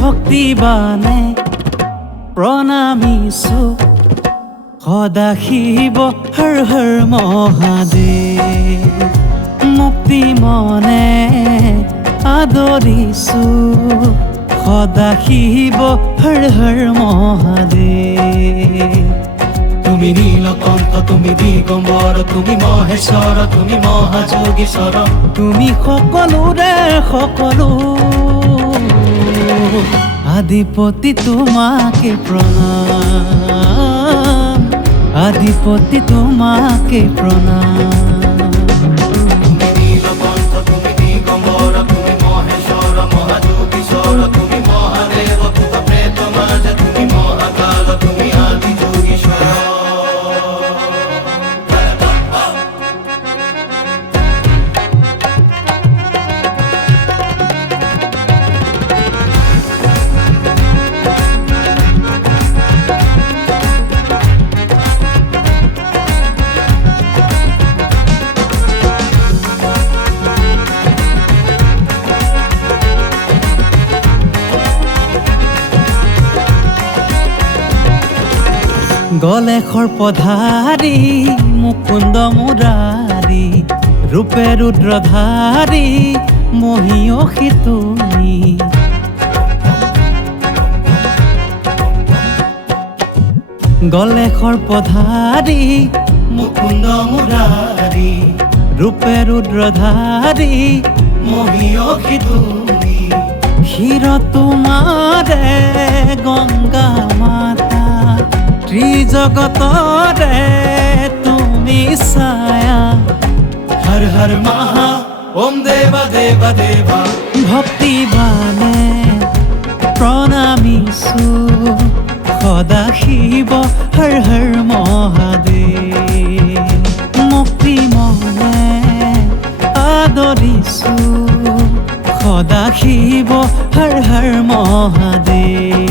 ভক্তিবানে প্ৰণামিছো সদা শিৱ হৰ হৰ মহাদেৱ। মুক্তি মনে আদৰিছো সদা শিৱ হৰ হৰ মহাদেৱ। তুমি নীলকণ্ঠ, তুমি দিগম্বৰ, তুমি মহেশ্বৰ, তুমি মহাযোগীশ্বৰ, তুমি সকলোৰে সকলো। আদিপতি তোমাকে প্ৰণাম, আদিপতি তোমাকে প্ৰণাম। তুমি নীলকণ্ঠ, তুমি দিগম্বৰ, তুমি মহেশ্বৰ, মহাযোগীশ্বৰ, তুমি মহাদেৱ, ভূত প্ৰেত মাঝে তুমি মহাকাল, তুমি আদি যোগীশ্বৰ। গলে সৰ্পধাৰী মুকুন্দ মুৰাৰী, ৰূপে ৰুদ্ৰধাৰী মহিয়সী তুমি। গলে সৰ্পধাৰী মুকুন্দ মুৰাৰী, ৰূপে ৰুদ্ৰধাৰী মহিয়সী তুমি। ক্ষীৰ তোমাৰে গংগা মাতা, ত্ৰিজগতৰে তুমি ছায়া। হৰ হৰ মহা ওম দেবা দেবা দেবা। ভক্তিবানে প্ৰণামিছো সদা শিৱ হৰ হৰ মহাদেৱ। মুক্তি মনে আদৰিছো সদা শিৱ হৰ হৰ মহাদেৱ।